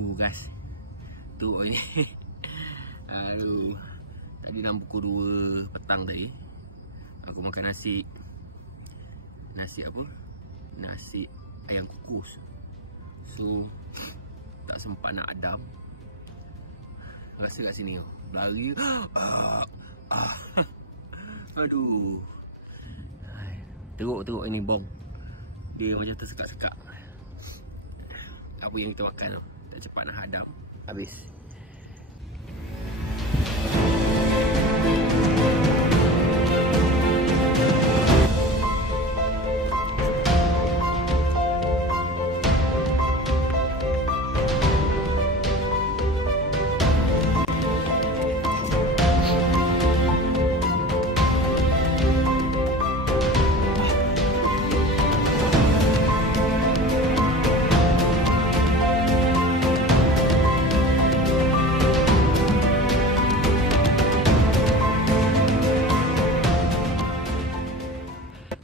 Guys, teruk ni. Aduh. Tadi dalam pukul 2 petang tadi aku makan nasi apa? Nasi ayam kukus. So tak sempat nak adam. Rasa kat sini berlari. Aduh. Teruk ini bong. Dia macam tersekat-sekat. Apa yang kita makan tu tak cepat nak hadam, habis.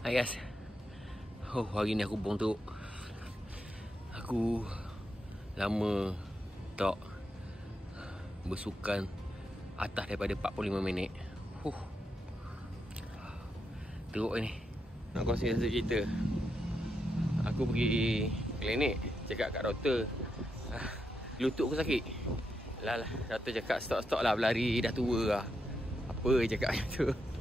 Hai guys. Hari ni aku bong tu. Aku lama tak bersukan atas daripada 45 minit. Teruk ni. Nak kongsi satu cerita. Aku pergi klinik, cakap kat doktor, lutut aku sakit. Lah, doktor cakap stop lah berlari, dah tua lah. Apa cakap macam tu.